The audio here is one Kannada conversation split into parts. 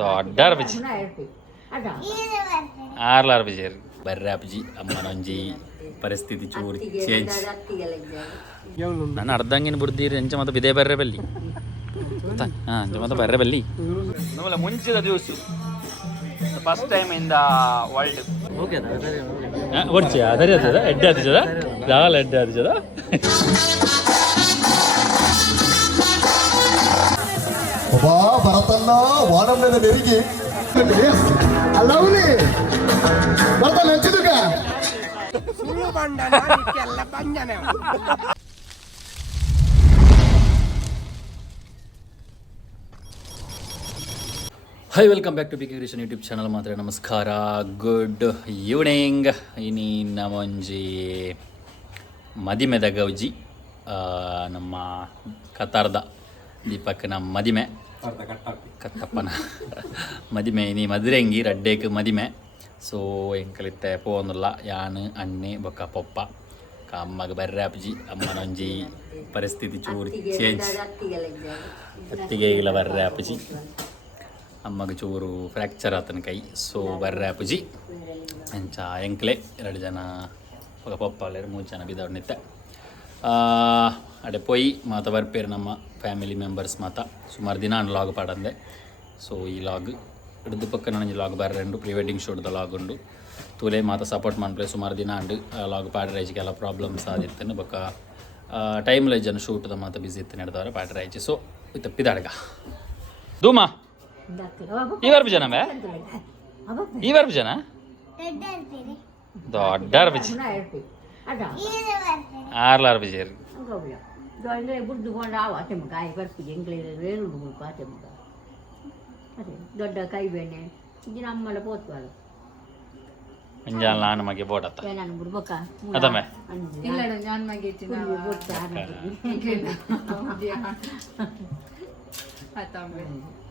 ದೊಡ್ಡ ಅರ್ಬಜಿ ಆರ್ಲ ಅರ್ಬಜಿ ಬರ್ರಿ ಅಪ್ಜಿ ಅಮ್ಮನೊಂಜಿ ಪರಿಸ್ಥಿತಿ ಚೂರು ಚೇಂಜ್ ನಾನು ಅರ್ಧಂಗಿನ ಬಿಡ್ತೀರಿ ಎಂಚ ಮತ್ತೆ ಬಿದೇ ಬರ್ರೆ ಬಲ್ಲಿ ಹಾಂ ಎಂಚ ಮತ್ತೆ ಬರ್ರೆ ಬಲ್ಲಿ ನಮ್ಮಲ್ಲ ಮುಂಚಿದ ದಿವಸ first time in the world ಓಡ್ಚಿ ಅದರಿ ಆಗ್ತದ ಎಡ್ಡೆ ಆಗ್ತದ ದಾಲ್ ಎಡ್ಡೆ ಆಗ್ತದ ಭರತನ್ನ ವಾಡಂಬೆದ ಮೆರುಗಿ ಅಲ್ಲವನೇ ಭರತ ನೆಚ್ಚಿದುಗ ಸುಳ್ಳು ಬಂಡನ ಎಲ್ಲ ಬಂಜನೆ. Hi welcome back to B K creation YouTube channel. ಮಾತ್ರ ನಮಸ್ಕಾರ, ಗುಡ್ ಈವ್ನಿಂಗ್. ಇನಿ ನಮೊಂಜಿ ಮದಿಮೆದ ಗೌಜಿ ನಮ್ಮ ಕತಾರ್ದ ದೀಪಕ್ನ ಮದಿಮೆ ಕತ್ತಪ್ಪನ ಮದಿಮೆ ಇನಿ ಮದುರೆಂಗಿ ರಡ್ಡೇಕ್ ಮದಿಮೆ. ಸೊ ಎಂಕಲಿತ್ತೆ ಪೋನುಲ್ಲ ಯಾನು ಅಣ್ಣೆ ಬೊಕ್ಕ ಪೊಪ್ಪ ಅಮ್ಮಗ ಬರ್ರೆ ಅಪ್ಜಿ ಅಮ್ಮನೊಂಜಿ ಪರಿಸ್ಥಿತಿ ಚೂರು ಚೇಂಜ್ ಅತ್ತಿಗೆ ಇಲ್ಲ ಬರ್ರೆ ಅಪ್ಪಜಿ ಅಮ್ಮಗೆ ಚೂರು ಫ್ರ್ಯಾಕ್ಚರ್ ಆತನ ಕೈ. ಸೊ ಬರ್ರೆ ಅಪ್ಪಜಿ ಎಂಚ ಎಂಕ್ಲೆ 2 ಜನ ಪೊಪ್ಪ 3 ಜನ ಬಿದ್ದವ್ರು ನಿತ್ತೆ ಅಡೆ ಪೋಯಿ ಮಾತ ಬರ್ಪೇರು ನಮ್ಮ ಫ್ಯಾಮಿಲಿ ಮೆಂಬರ್ಸ್ ಮಾತ ಸುಮಾರು ದಿನ ಲಾಗ್ ಪಾಡಂದೆ. ಸೊ ಈ ಲಾಗ್ ಹಿಡಿದು ಪಕ್ಕ ನನಗೆ ಲಾಗ್ ಬರ್ರೆಂಡು ಪ್ರೀ ವೆಡ್ಡಿಂಗ್ ಶೂಟ್ದ ಲಾಗ್ ಉಂಡು ತೂಲೆ ಮಾತ ಸಪೋರ್ಟ್ ಮಾಡ್ರೆ ಸುಮಾರು ದಿನ ಅಂಡು ಲಾಗ್ ಪಾಡ್ರೈಜಿಗೆಲ್ಲ ಪ್ರಾಬ್ಲಮ್ಸ್ ಆದಿತ್ತೇನೆ ಬೊಕ್ಕ ಟೈಮ್ಲ ಜನ ಶೂಟ್ದ ಮಾತ ಬಿಸಿ ಇತ್ತು ನಡೆದವ್ರೆ ಪಾಡ್ರೈಜಿ. ಸೊ ತಪ್ಪಿದಾಡ್ಗ ಧೂಮಾ ಈ ವರ್ಬ ಜನ ಈ ವರ್ಬ ಜನ ದೊಡ್ಡ ಅರ್ಬಜಿ ಆರ್ಲ ಅರ್ಬಜಿ ದೊಡ್ಡ ಕೈ ಬೆಣ್ಣೆ ನಮ್ಮಲ್ಲ ಪೋತ್ವಾಳು ಅಂಜಾಲ ನಾನು ಮಗೆ ಬೋಡತ್ತ ನಾನು ಬಿಡ್ಬೇಕ ಅದಮ್ಮೆ ಇಲ್ಲ ನಾನು ಮಗೆ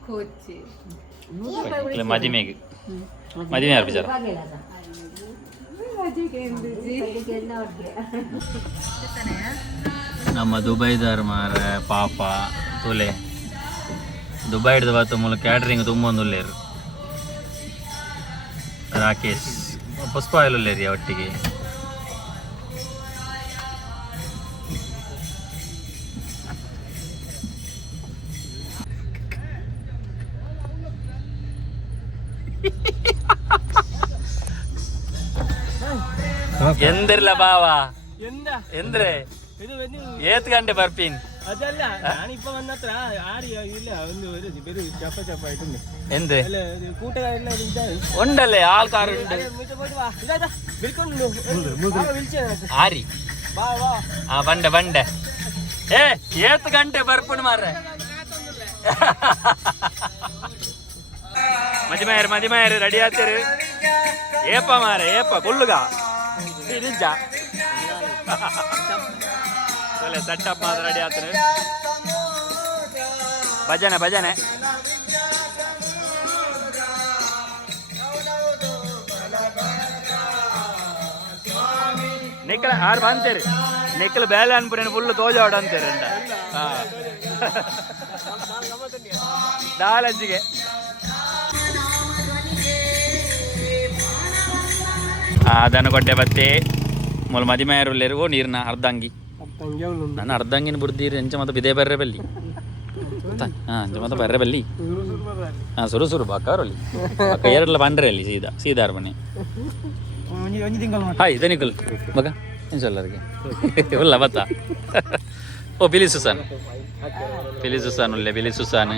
ಕೋಚಿ ಮದಿಮೆಗೆ ಮದಿಮೆ ಅರ್ಬಿಜಾರ ನಮ್ಮ ದುಬೈದಾರ ಮಾರ ಪಾಪ ತುಲೆ ದುಬೈ ಹಿಡ್ದು ಬತ್ತ ಮೂಲ ಕ್ಯಾಟ್ರಿಂಗ್ ತುಂಬೊಂದುಲ್ಲೇರು ರಾಕೇಶ್ ಪುಷ್ಪ ಎಲ್ಲುಲ್ಲೇರಿ ಒಟ್ಟಿಗೆ ಎಂದಿರ್ಲ ಬಾವ ಎಂದ್ರೆ ಏತ್ ಗಂಟೆ ಬರ್ಪೀನ್ ಅದಲ್ಲ ನಾನಿಪ್ಪ ನನ್ನ ಹತ್ರ ಇಲ್ಲ ಒಂದು ಬೇರೆ ಚಪ್ಪ ಚಪ್ಪ ಆಯ್ತು ಎಂದ್ರೆ ಕೂಟ ಎಲ್ಲ ಇದ್ದಾರೆ ಉಂಡಲ್ಲೇ ಆಲ್ ಕಾರ್ ಉಂಡು ಆರಿ ಬಂಡೆ ಬಂಡೆ ಏತ್ ಗಂಟೆ ಬರ್ಪುಣ್ ಮಾರ್ರೆ ಮದಿಮಾಯರು ರೆಡಿ ಆಗ್ತೀರಿ ಏಪ ಮಾರೆ ಏಪ ಕೊಲ್ಲುಗ ನಿಜ ಸೆಟಪ್ ಮಾತ್ರ ರೆಡಿ ಆಗ್ತಾರೆ ಭಜನೆ ಭಜನೆ ನಿಕ್ಕಲ ಆರು ಬಂತೇರಿ ನಿಕ್ಕಲ ಬೇಲೆ ಅನ್ಪುರೇನು ಫುಲ್ ತೋಜಾಡ ಅಂತೀರಿ ಅಂಟ ದಾಲಜ್ಜಿಗೆ ಅದನ್ನು ಕೊಟ್ಟೆ ಬತ್ತೆ ಮೂಲ ಮದಿಮೆಯರುಲ್ಲೇರಿಗೂ ನೀರಿನ ಅರ್ಧಂಗಿ ನಾನು ಅರ್ಧಂಗಿನ ಬಿಡ್ತೀರಿ ಎಂಚ ಮತ್ತೆ ಬಿದೇ ಬರ್ರೆ ಬಲ್ಲಿ ಹಾಂ ಎಂಚ ಮತ್ತೆ ಬರ್ರೆ ಬಲ್ಲಿ ಹಾಂ ಸುರು ಬಾಕವ್ರಲ್ಲಿ ಅಕ್ಕ ಎರಡ್ಲ ಬಂಡ್ರೆ ಅಲ್ಲಿ ಸೀದಾರ್ ಬನ್ನಿ ಹಾಯ್ ಧನಿಕಲ್ ಮಗ ಇನ್ಶಲ್ಲರಿಗೆ ಇಲ್ಲ ಬತ್ತಾ ಓ ಬಿಲಿ ಸುಸಾನ್ ಉಲ್ಲೆ ಬಿಲಿ ಸುಸಾನ್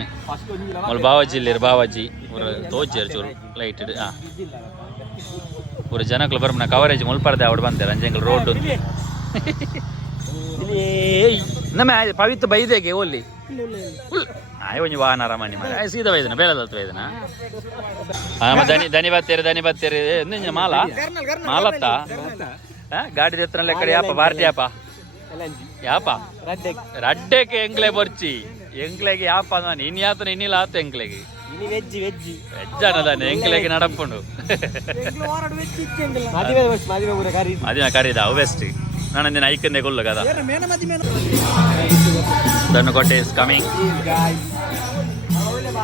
ಮೊಲ್ ಬಾವಾಜಿ ಇಲ್ಲೇರು ಬಾವಾಜಿ ತೋಜೇರು ಚೂರು ಲೈಟ್ ಇಡು ಹಾಂ ஒரு ஜனக்குள்ள பரம நான் கவரேஜ் முல்பறದೆ ಅವಡು ಬಂತಾರೆ ಅಂಜಂಗಲ್ ರೋಡ್ ಇಲ್ಲಿ ನಮ್ಮ ಪವಿತ್ರ ಬೈದೆಗೆ ಓಲಿ ಆಯ್ ಒಂಜಿ ವಾಹನ ರಮಣಿ ಮಾರ ಸೀದಾ ಬೈದನ ಬೇಲದತ್ತು ಬೈದನ ದನಿ ಬತ್ತೇರಿ ಎಂದ ಮಾಲತ್ತ ಗಾಡಿ ಎತ್ತನಲ್ಲ ಕಡೆ ಯಾಪ ಭಾರತಿ ಯಾಪ ರಡ್ಡೆಗೆ ಎಂಕ್ಲೆ ಬರ್ಚಿ ಎಂಕ್ಲೆಗೆ ಯಾಪ ನಾನು ಇನ್ ಯಾತನ ಇನ್ನಿಲ್ಲ ಆತ ಎಂಕ್ಲೆಗೆ ವೆಜ್ ಅನ್ನದಾನೆ ಎಂಕ್ಲೆಗೆ ನಡಪುಂಡು ಮದಿಮೆ ಕರೀದ ಅವು ಬೆಸ್ಟ್ ನಾನಂದಿನ ಐಕಂದೆ ಕೊಲ್ಲು ಕದ ದನ್ನು ಕೊಟ್ಟೆ ಇಸ್ ಕಮಿಂಗ್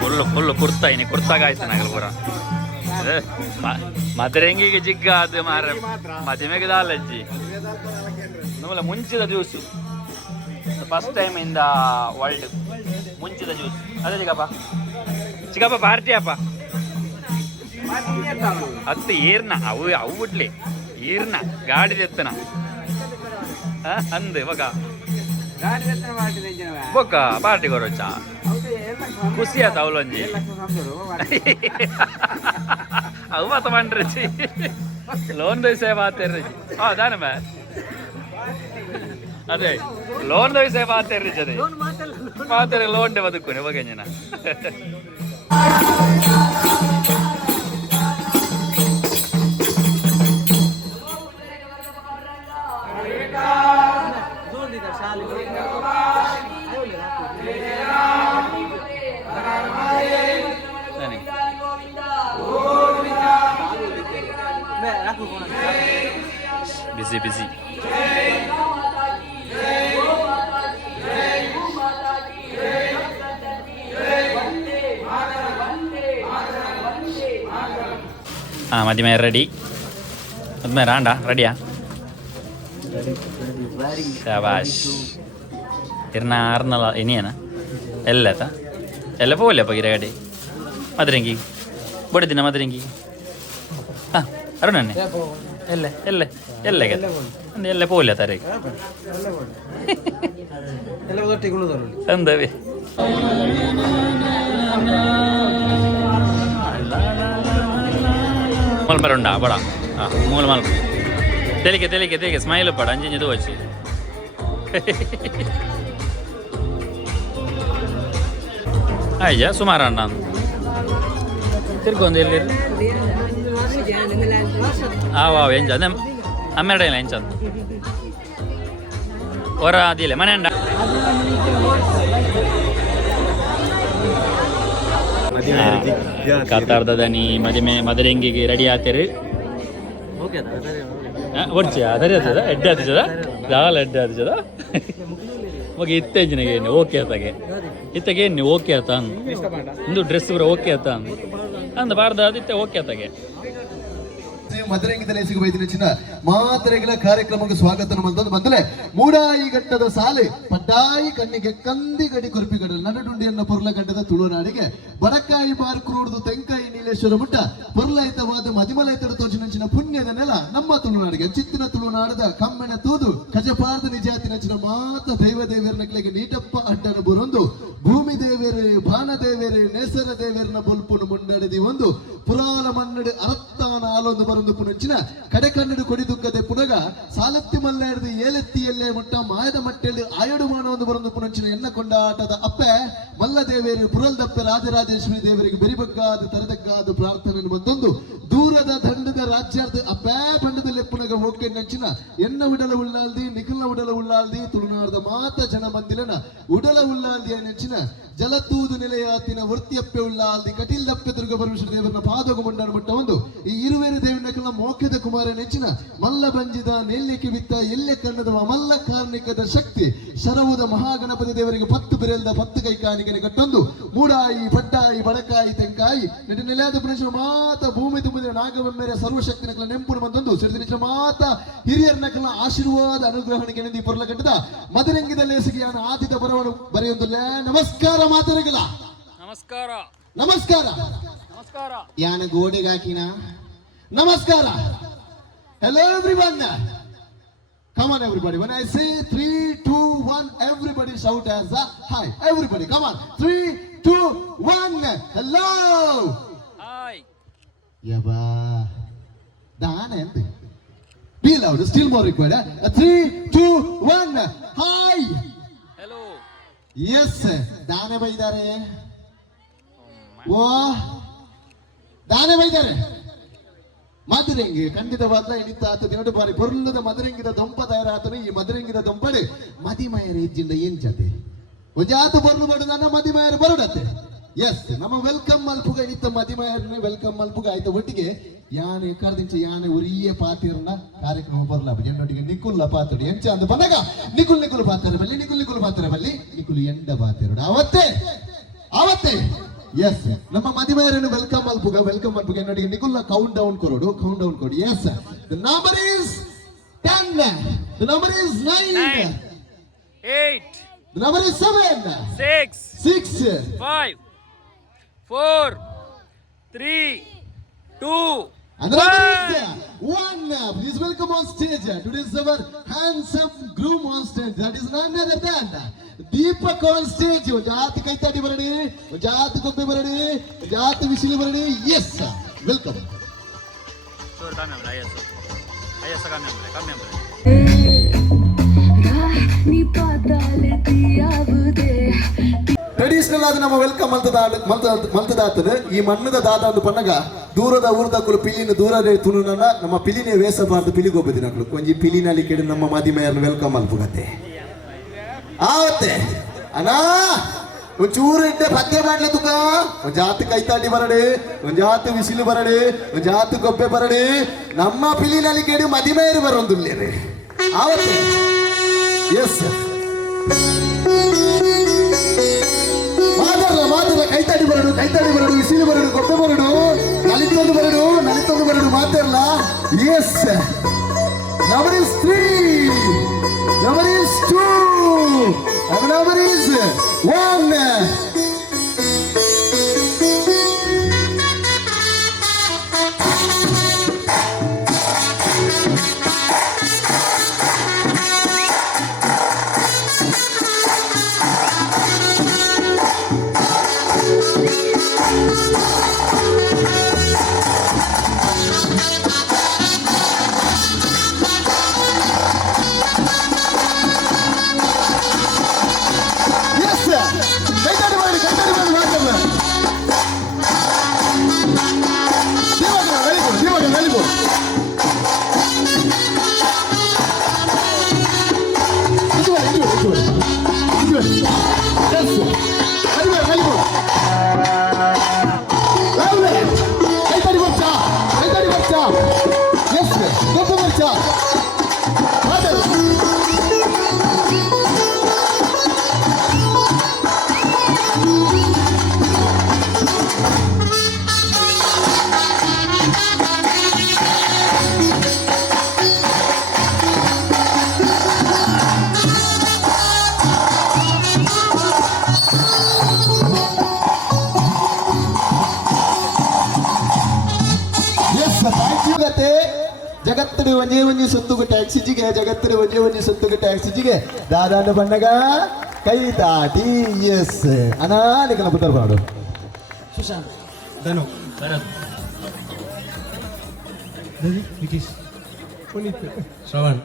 ಫುಲ್ ಕುರ್ತಾ ಇನಿ ಕುರ್ತಾಗಾಯ್ತು ನಾಗಲ್ ಪೂರ ಮದರಂಗಿಗೆ ಜಿಗ್ಗ ಅದು ಮಾರ ಮದುವೆಗೆ ದಾಲಜ್ಜಿ ನಮ್ಮಲ್ಲ ಮುಂಚಿದ juice first time in the world ಮುಂಚಿದ ಜ್ಯೂಸ್ ಅದೇ ಚಿಕ್ಕಪ್ಪ ಪಾರ್ಟಿ ಅಪ್ಪ ಹತ್ತು ಏರ್ನ ಅವು ಬಿಡ್ಲಿ ಈರ್ನ ಗಾಡಿ ಎತ್ತನ ಅಂದ್ ಇವಾಗ ಬೊಕ್ಕ ಪಾರ್ಟಿ ಕೊರೊಚ್ಚ ಖುಷಿ ಆಯ್ತು ಅವಳೊಂಜಿ ಅವು ಮಾತ ಮಾಡ್ರಜಿ ಲೋನ್ ವಿಷಯ ಮಾತೇರ್ರಿ ದಾನ ಬೇ ಅದೇ ಲೋನ್ ವಿಷಯ ಮಾತೇರ್ರಿ ಅದೇ ಮಾತೇರಿ ಲೋನ್ ಬದುಕು ಇವಾಗ ಜನ ಬಿಸಿ മതിമേ റെഡി മതിമേ റാണ്ട റെഡിയാ ശാബാഷ് ഇരുന്നാർന്നുള്ള ഇനിയാണ് ಎಲ್ಲತ ಎಲ್ಲ ಪೋಲೆ ಅಪ್ಪ ಗಿರಗಡೆ ಮದರಂಗಿ ಬಡಿದಿನ ಮದರಂಗಿ ಹಾಂ ಅರುಣನ್ನೇ ಎಲ್ಲ ಎಲ್ಲ ಪೋಲೆ ತಾರೆ ಅಂದವೇ ಮಲ್ಪರುಂಡ ಬಡ ಹಾಂ ಮೂಲ ಮಲ್ಪ ತೆಲಿಕೆ ಸ್ಮೈಲ್ ಪಡ ಅಂಜಿಂಜದು ವಚ್ಚಿ ಅಯ್ಯ ಸುಮಾರು ಅಣ್ಣ ತಿರ್ಗೊಂದು ಎಲ್ಲಿ ಆವ್ ಎಂಜ ಅದೇ ಅಮ್ಮೆರಡ ಇಲ್ಲ ಎಂಚಂದ ಹೊರ ಅದಿಲ್ಲ ಮನೆ ಅಂಡ ಕಾತಾರ್ದನಿ ಮದರಂಗಿಗೆ ರೆಡಿ ಆತೇರಿ ಒಡ್ಚಿ ಅದರಿ ಆತದ ಎಡ್ಡೆ ಆತದ ದಾಲ ಎಡ್ಡೆ ಆತದ ಮಗ ಇತ್ತೇಜಿನಾಗೆ ಓಕೆ ಆತಾಗೆ ಇತ್ತಗೆ ಓಕೆ ಆತ ಒಂದು ಡ್ರೆಸ್ ಕೂಡ ಓಕೆ ಆತ ಅಂದ ಬಾರ್ದ ಅದಿತ್ತೆ ಓಕೆ ಆತಾಗೆ ಮದರಂಗಿದಲ್ಲಿ ಸಿಗಬೈದಿನ ಮಾತ್ರೆಗಳ ಕಾರ್ಯಕ್ರಮಕ್ಕೆ ಸ್ವಾಗತ ಬಂದಲೆ ಮೂಡಾಯಿ ಘಟ್ಟದ ಸಾಲೆ ಪಡ್ಡಾಯಿ ಕಣ್ಣಿಗೆ ಕಂದಿ ಗಡಿ ಕುರುಪಿಗಡಲು ನಡಡುಂಡಿಯನ್ನ ಪೊರ್ಲಗಡ್ಡದ ತುಳುನಾಡಿಗೆ ಬಡಕಾಯಿ ಬಾರ್ಕ್ರೋಡ್ದು ತೆಂಕಾಯಿ ನೀಲೇಶ್ವರ ಮುಟ್ಟ ಪೊರ್ಲೈತವಾದ ಮದಿಮಲೈತಡ ತೋಚಿನಂಚಿನ ಪುಣ್ಯದ ನೆಲ ನಮ್ಮ ತುಳುನಾಡಿಗೆ ಚಿತ್ತಿನ ತುಳುನಾಡದ ಕಮ್ಮೆನ ತೂದು ಕಜಪಾರ್ದ ನಿಜಾತಿನಂಚಿನ ಮಾತ ದೈವ ದೇವರನಗಳಿಗೆ ನೀಟಪ್ಪ ಅಡ್ಡನ ಬುರೊಂದು ಭೂಮಿ ದೇವೇರು ಬಾನ ದೇವೇರು ನೇಸರ ದೇವೇರನ ಬೊಲ್ಪುನು ಮುನ್ನಡೆದಿ ಒಂದು ಪುರಾಲ ಮನ್ನಡೆ ಅರತ್ತಾನ ಆಲೊಂದು ಬರೊಂದು ಪುನಂಚಿನ ಕಡೆ ಕನ್ನಡ ಕೊಡಿದುಕ್ಕದೆ ಪುನಗ ಸಾಲತ್ತಿ ಮಲ್ಲೆಡ್ದು ಏಲೆತ್ತಿಯಲ್ಲೇ ಮುಟ್ಟ ಮಾಯದ ಮಟ್ಟೆಯಲ್ಲಿ ಆಯಡು ಮಾಡುವುದು ಬರೊಂದು ಪುನಂಚಿನ ಎನ್ನ ಕೊಂಡಾಟದ ಅಪ್ಪೆ ಮಲ್ಲ ದೇವೇರು ಪುರಲ್ದಪ್ಪೆ ರಾಜರಾಜೇಶ್ವರಿ ದೇವರಿಗೆ ಬೆರಿಬಗ್ಗಾದ ತರದಗ್ಗಾದ ಪ್ರಾರ್ಥನೆ ಬಂದೊಂದು ದೂರದ ದಂಡದ ರಾಜ್ಯಾರ್ಥ ಅಪ್ಪೆ ಬಂಡದಲ್ಲಿ ಪುನಗ ಹೋಕೆ ನಂಚಿನ ಎನ್ನ ಉಡಲ ಉಳ್ಳಾಲ್ದಿ ನಿಖಿಲ ಉಡಲ ಉಳ್ಳಾಲ್ದಿ ತುಳುನಾಡದ ಮಾತ ಜನ ಮಂದಿಲನ ಉಡಲ ಉಳ್ಳಾಲ್ದಿಯ ನೆಂಚಿನ ಜಲತೂದು ನೆಲೆಯಾತಿನ ವೃತ್ತಿಯಪ್ಪೆ ಉಳ್ಳಾಲ್ದಿ ಕಟೀಲ್ದಪ್ಪೆ ದುರ್ಗ ಪರಮೇಶ್ವರ ದೇವರನ್ನ ಪಾದೋಗ ಮುಂಡಾಡ ಮುಟ್ಟ ಒಂದು ಈ ಇರುವೇರು ದೇವನ ಮೋಕ್ಯದ ಕುಮಾರ ನೆಚ್ಚಿನ ಮಲ್ಲ ಬಂಜಿದ ನೆಲ್ಲಿಕ್ಕೆ ಬಿತ್ತ ಎಲ್ಲೆ ಕನ್ನದವ ಮಲ್ಲ ಕಾರ್ಣಿಕದ ಶಕ್ತಿ ಶರವುದ ಮಹಾಗಣಪತಿ ದೇವರಿಗೆ 10 ಬೆರೆಲ್ದ 10 ಕೈಕಾನಿಗೆ ಕಟ್ಟೊಂದು ಮೂಡಾಯಿ ಬಡ್ಡಾಯಿ ಬಡಕಾಯಿ ತೆಂಕಾಯಿ ನೆಲೆಯಾದ ಪ್ರದೇಶ ಮಾತ ಭೂಮಿ ತುಂಬಿದ ನಾಗಬೆಮ್ಮೆರ ಸರ್ವಶಕ್ತಿ ನಕಲ ನೆಂಪುನ ಬಂದೊಂದು ಸಿರಿದಿನ ಮಾತ ಹಿರಿಯರ ನಕಲ ಆಶೀರ್ವಾದ ಅನುಗ್ರಹಣಿಗೆ ನೆಂದಿ ಪೊರ್ಲ ಕಟ್ಟದ ಮದರಂಗಿದಲ್ಲಿ ಎಸಗಿಯಾನ ಆದಿತ ಬರವನು ಬರೆಯೊಂದುಲ್ಲ ನಮಸ್ಕಾರ ಮಾತರಗಲ ನಮಸ್ಕಾರ ನಮಸ್ಕಾರ ನಮಸ್ಕಾರ ಯಾನ ಗೋಡೆಗೆ ಹಾಕಿನ ನಮಸ್ಕಾರ hello everyone come on everybody when I say 3 2 1 everybody shout as a hi everybody come on 3 2 1 hello hi yaba dana ende be loud still more required 3 2 1 hi hello yes dana ಬೈದಾರೆ ಓ ದಾನೆ ಬೈದಾರೆ ಮದರಂಗಿ ಖಂಡಿತವಾದ ಇನಿತ್ತ ಆತ ದಿನಡು ಬಾರಿ ಪೊರ್ಲದ ಮದರಂಗಿದ ದೊಂಪ ತಯಾರಾತನು ಈ ಮದರಂಗಿದ ದೊಂಪಡೆ ಮದಿಮಯರ ಹೆಜ್ಜಿಂದ ಏನ್ ಜತೆ ಒಂಜಾತ ಬರ್ಲು ಬಡದನ್ನ ಮದಿಮಯರ ಬರಡತ್ತೆ ಎಸ್ ನಮ್ಮ ವೆಲ್ಕಮ್ ಮಲ್ಪುಗ ಇನಿತ್ತ ಮದಿಮಯರನ್ನ ವೆಲ್ಕಮ್ ಮಲ್ಪುಗ ಆಯ್ತ ಒಟ್ಟಿಗೆ ಯಾನೆ ಕರ್ದಿಂಚ ಯಾನೆ ಉರಿಯೇ ಪಾತಿರನ ಕಾರ್ಯಕ್ರಮ ಬರ್ಲ ಜನೊಟ್ಟಿಗೆ ನಿಕುಲ್ಲ ಪಾತಡಿ ಎಂಚ ಅಂದ ಬಂದಾಗ ನಿಕುಲ್ ಪಾತ್ರ ಬಲ್ಲಿ ನಿಕುಲ್ ಪಾತ್ರ ಬಲ್ಲಿ ನಿಕುಲ್ ಎಂಡ ಪಾತಿರಡು ಅವತ್ತೇ ಎಸ್ ನಮ್ಮ ಮದಿಮೆಯರನ್ನು ವೆಲ್ಕಮ್ ಮಲ್ಪುಗ ನೋಡಿ ನಿಗುಲ್ಲ ಕೌಂಟ್ ಡೌನ್ ಕೊಡು yes the number is 10 the number is 9 8 the number is 7 6 6 5 4 3 2 and the number is 1. Please welcome on stage. Today is our handsome groom on stage. That is none other than Deepak on stage. Jaat kaitadi barani, jaat gobbe barani, jaat vishili barani. Yes, sir. Welcome. Sir, come here, ayasa come here. Traditional ಆದ ನಮ್ಮ ವೆಲ್ಕಮ್ ಮಲ್ತದಾತದ ಈ ಮಣ್ಣದ ದಾದ ಅಂದು ಪನ್ನಗ ದೂರದ ಊರ್ದಕ್ಕಲು ಪಿಲಿನ ದೂರ ತುನುನ ನಮ್ಮ ಪಿಲಿನೇ ವೇಸ ಬಾರ್ದು ಪಿಲಿಗೊಬ್ಬದಿನಕ್ಕಳು ಕೊಂಜಿ ಪಿಲಿನಲ್ಲಿ ಕೆಡ ನಮ್ಮ ಮದಿಮೆಯರ್ನ ವೆಲ್ಕಮ್ ಮಲ್ಪುಗತ್ತೆ ಆವತ್ತೆ ಅನಾ ಒಂಚೂರು ಇಟ್ಟೆ ಪದ್ಯ ಮಾಡ್ಲೆ ತುಕ ಒಂದ್ ಜಾತಿ ಕೈತಾಡಿ ಬರಡೆ ಒಂದ್ ಜಾತಿ ವಿಸಿಲು ಬರಡೆ ಒಂದ್ ಜಾತಿ ಗೊಬ್ಬೆ ಬರಡೆ ನಮ್ಮ ಪಿಲಿನಲ್ಲಿ ಕೆಡಿ ಮದಿಮೆಯರು ಬರೋದಿಲ್ಲ ಆವತ್ತೆ ಎಸ್ ಮಾತಲ್ಲ ಕೈತಾಡಿ ಬರಡು ವಿಸಿಲು ಬರಡು ಗೊಬ್ಬೆ ಬರಡು ನಲಿತೊಂದು ಬರಡು ಮಾತಾಡಲ್ಲ yes number is 3 number is 2 number is 1 ಜಗತ್ತಿನ ಒಂಜೇ ಸೊತ್ತುಗ ಟ್ಯಾಕ್ಸಿಜಿಗೆ ಟ್ಯಾಕ್ಸಿಜಿಗೆ ದಾದಾನ ಬಣ್ಣಗ ಕೈ ದಾಟಿ ಎಸ್ ಅನಾಲಿಕನ ಪುತ್ರ ಬಾಡು ಸುಶಾಂತ್ ಧನು ಭರತ್ ನಿತೀಶ್ ಪುನೀತ್ ಶ್ರವಣ್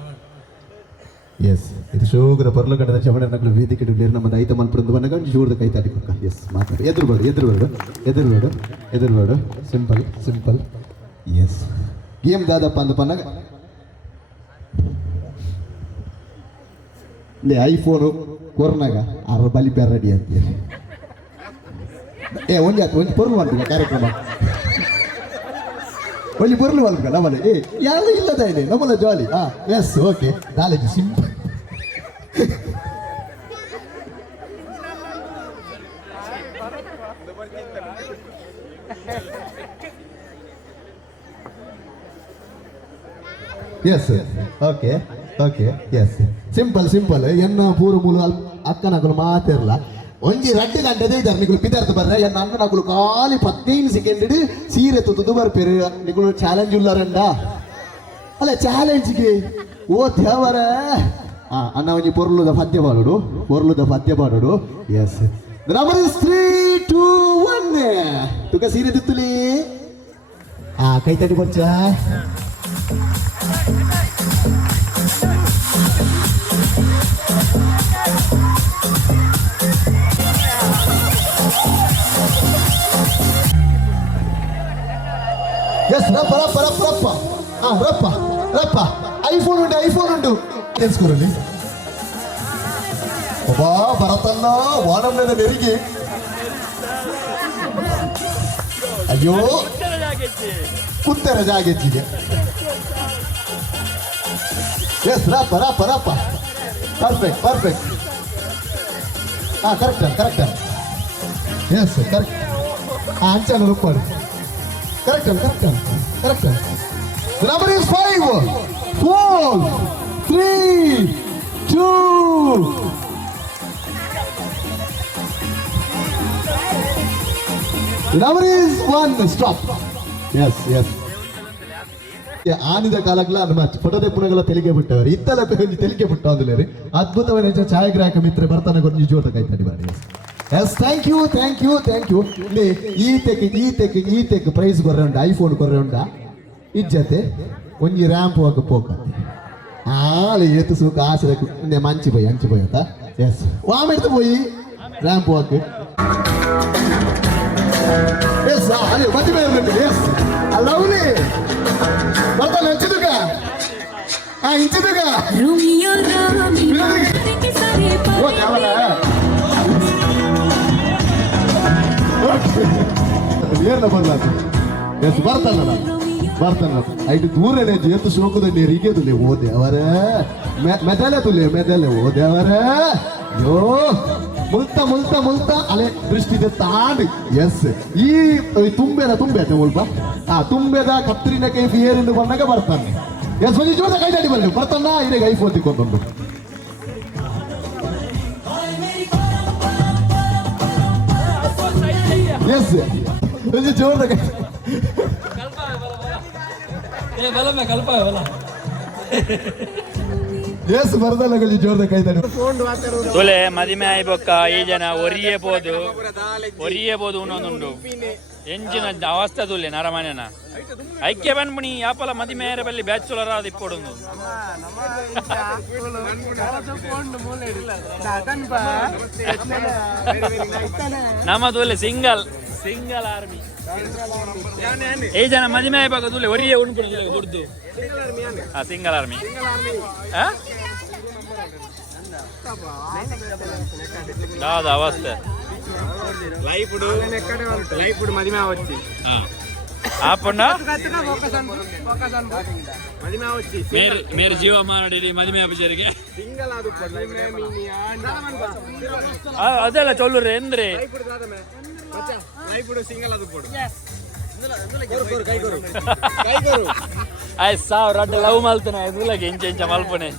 ಎಸ್ ಇದು ಶೋಗರ ಪರ್ಲು ಕಡದ ಚವಣನಗಳು ವೇದಿಕೆ ಡುಲೇರ್ ನಮ್ಮ ದೈತ ಮಲ್ಪುರಂದು ಬಣ್ಣಗ ಜೋರದ ಕೈ ತಾಟಿ ಕೊಕ್ಕ ಎಸ್ ಮಾತಾಡಿ ಎದುರುಬೇಡು ಸಿಂಪಲ್ ಎಸ್ ಗೇಮ್ ದಾದಪ್ಪ ಅಂದ ಪನ್ನಗ ಲೇ ಐಫೋನು ಕೊರ್ನಾಗ ಅರ ಬಲಿ ರೆಡಿ ಅಂತೀರಿ ಒಂಜಿ ಪೊರ್ಲು ಮಾಡ್ತೀವಿ ಕಾರ್ಯಕ್ರಮ ಒಂಜಿ ಪೊರ್ಲು ಮಾಡ್ಬೇಕ ನಮ್ಮಲ್ಲಿ ಯಾರು ಇಲ್ಲದ ಇದೆ ನಮ್ಮಲ್ಲ jolly yes okay knowledge simple yes okay yes simple ಎನ್ನ ಪೂರ ಮೂಲ ಅಕ್ಕನಗಳು ಮಾತಿರಲ್ಲ ಒಂಜಿ 2 ಗಂಟೆದ ಇದ್ದಾರೆ ನಿಗಳು ಪಿದಾರ್ಥ ಬರ್ರೆ ಎನ್ನ ಅಣ್ಣನಗಳು ಖಾಲಿ 15 ಸೆಕೆಂಡ್ ಸೀರೆ ತುದು ಬರ್ಪೇರು ನಿಗಳು ಚಾಲೆಂಜ್ ಉಳ್ಳಾರಂಡ ಅಲ್ಲ ಚಾಲೆಂಜ್ಗೆ ಓ ದೇವರ ಅಣ್ಣ ಒಂಜಿ ಪೊರ್ಲುದ ಪದ್ಯ ಬಾಡೋಡು ಎಸ್ ನಂಬರ್ ಇಸ್ 3 2 1 ತುಕ ಸೀರೆ ತುತ್ತುಲಿ ಕೈ ತಡಿ ಬಚ್ಚ ಎಸ್ ರಪ್ಪ ಐಫೋನ್ ಉಂಟು ನೆನ್ಸ್ಕೊರಲ್ಲಿ ಒಬ್ಬ ಬರತಲ್ಲ ವಾಡಮ್ನದ ನೆರಿಗೆ ಅಯ್ಯೋ ಕುತ್ತರ ಜಾಗೆಚ್ಚಿಗೆ ಎಸ್ ರಪ್ಪ ಪರ್ಫೆಕ್ಟ್ ಕರೆಕ್ಟ್ ಎಸ್ ಕರೆಕ್ಟ್ ಅಂಚನ ರೂಪಾಯಿ correct correct The number is 5 4 3 2 The number is 1 stop yes ಆನಿದ ಕಾಲಗಳ photo ತೆಪ್ಪುನಗಳ ತೆಲಿಗೆ ಬಿಟ್ಟವರು ಇತ್ತಲ ತೆಲಿಗೆ ಬಿಟ್ಟು ಅಂದಲೇರಿ ಅದ್ಭುತವಾದ ಛಾಯಾಗ್ರಾಹಕ ಮಿತ್ರ ಬರ್ತಾನೆ ಕೊಂಚ ಜೋಟ ಕೈತಡಿ ಮಾಡಿ ಎಸ್ ಥ್ಯಾಂಕ್ ಯು ಈ ತೆಕ್ ಪ್ರೈಸ್ ಕೊರ್ರೆ ಉಂಡ ಐಫೋನ್ ಕೊರ್ರೆ ಉಂಡ ಇಜ್ಜತೆ ಒಂಜಿ ರ್ಯಾಂಪ್ ಹೋಗ ಪೋಕ ಆಳೆ ಏತು ಸೂಕ ಆಸೆ ಮಂಚಿ ಪೋಯಿ ಅಂತ ಎಸ್ ವಾಮೆಡ್ತು ಪೋಯಿ ರ್ಯಾಂಪ್ ಹೋಗ ಎಸ್ ಅದೇ ಮತಿ ಮೇಲೆ ಎಸ್ ಲವ್ಲಿ ಬರ್ತಾನೆ ಹಂಚಿದುಗ ಇಂಚಿದುಗ ಏನ ಬರ್ಲಾತ ಎಸ್ ಬರ್ತಾನ ಐದು ದೂರನೇ ಜೇತು ಶೋಕದ ನೀರಿಗೆ ತುಲೆ ಓದೆ ಅವರ ಮೆದಲೆ ಓದೆ ಅವರ ಯೋ ಮುಲ್ತ ಅಲೆ ದೃಷ್ಟಿದೆ ತಾಂಡ್ ಎಸ್ ಈ ತುಂಬೆದ ಮುಲ್ಪ ತುಂಬೆದ ಕತ್ತರಿನ ಕೈಫ್ ಏರಿಂದ ಬಂದಾಗ ಬರ್ತಾನೆ ಎಸ್ ಒಂಜಿ ಜೋದ ಕೈ ದಾಡಿ ಬರ್ಲಿ ಬರ್ತಾನ ಇರೇಗ ಐಫೋನ್ ತಿಕ್ಕೊಂಡು ಎಸ್ ಒಂಜಿ ಜೋದ ಕೈ ಎಸ್ ಬರ್ದಲ್ಲ ಕೊಂಚ ಜೋರದ ಕೈ ದಾಡಿ ತುಲೆ ಮದಿಮೆ ಆಯ್ಬೊಕ್ಕ ಈ ಜನ ಒರಿಯೇ ಬೋದು ಉನ್ನೊಂದುಂಡು ಎಂಚಿನ ಅವಸ್ಥೆ ತುಲೆ ನರಮನೆನ ಐಕ್ಯ ಬನ್ಪುಣಿ ಯಾಪಲ ಮದಿಮೇರ ಬಲ್ಲಿ ಬ್ಯಾಚುಲರ್ ಆದ ಇಪ್ಪೊಡುಂದು ನಮ್ಮ ತುಲೆ ಸಿಂಗಲ್ ಆರ್ಮಿ ಈ ಜನ ಮದಿಮೆ ಆಯ್ಬಾಗ ತುಲೆ ಒರಿಯೇ ಉಣ್ಪುಣ ದುಡ್ದು ಸಿಂಗಲ್ ಆರ್ಮಿ ಯಾವ್ದು ಅವಸ್ಥೆ లైఫ్ మదిమే వచ్చి ఆపండా మదిమే వచ్చి మీరు జీవ మాట్లాడి మదిమే అభిజರಿಗೆ సింగల్ ಅದು ಅದೆಲ್ಲ ಚೊಲ್ಲುರೆ ಎಂದ್ರೆ ಲೈಫ್ సింగల్ ಅದು ಕೊಡು ಆಯ್ ಸಾವ್ ರಡ್ಡ ಲವ್ ಮಲ್ತನ ಇದುಲಗೆ ಇಂಚ ಮಲ್ಪನೆ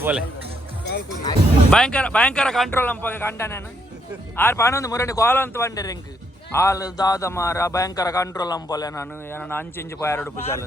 പോലെ ಭಯಂಕರ ಕಂಟ್ರೋಲ್ ಕಂಡ ನಾನು ಆರು ಪಾನೊಂದು ಮುರಡಿ ಕೋಲ ಅಂತ ಬಂಡೆ ರೆಂಕ್ ಹಾಲು ದಾದ ಮಾರ ಭಯಂಕರ ಕಂಟ್ರೋಲ್ ಅಂಪಲೆ ನಾನು ಏನನ್ನ ಅಂಚಿಂಚು ಪಾಯರಡು ಪೂಜಾಲ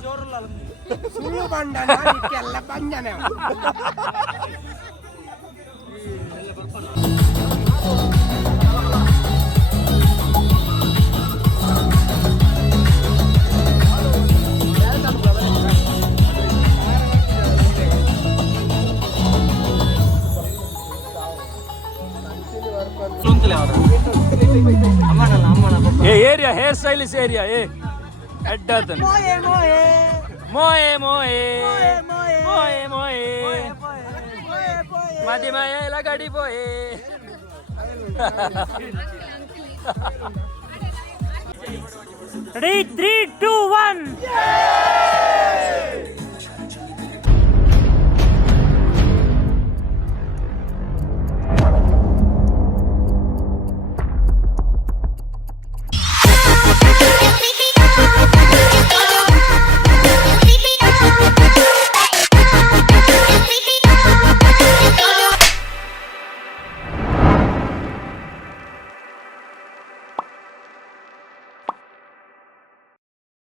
ಏರಿಯಾ ಹೇರ್ ಸ್ಟೈಲಿಶ್ ಏರಿಯಾ ಎಡ್ಡತನ ಮೋಯೆ ಮದಿಮಯ ಲಗಡಿ ಪೋಯೆ Ready, 3, 2, 1